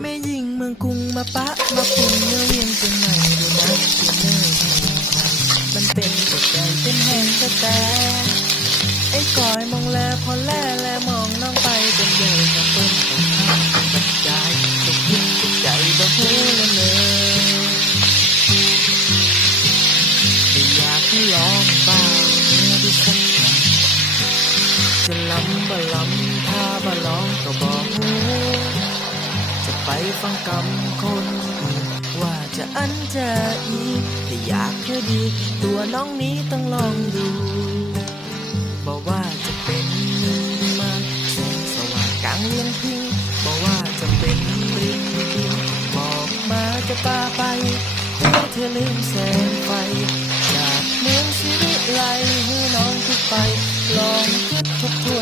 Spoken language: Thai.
แม่ยิงเมืองกรุงมาปะมาปุ่นเนื้อเวียงเชียงใหม่ดูนะดูเนื้อเชียงใหม่มันเป็นกดใจเป็นแห่งสแตไอ้ก่อยมองแลพอแลแลมองน้องไปจนเดินกับเปิ้นตกข้างตกใจตกยินตกใจบ่ฮู้ละเลยแต่อยากให้ลองบ้างเนื้อดูสักหน่อยจะล้ำบ่ล้ำ ฟังกำคนอื่นว่าจะอันจะอีแต่อยากเพื่อดี ตัวน้องนี้ต้องลองดูบอกว่าจะเป็นนิมานแสงสว่างกลางเวียงพิงบอกว่าจะเป็นริมพิงบอกมาจะปาไปเพื่อเธอลืมแสงไฟจากเมืองสิวิไลให้น้องทุกไป ลองคิดทบทวน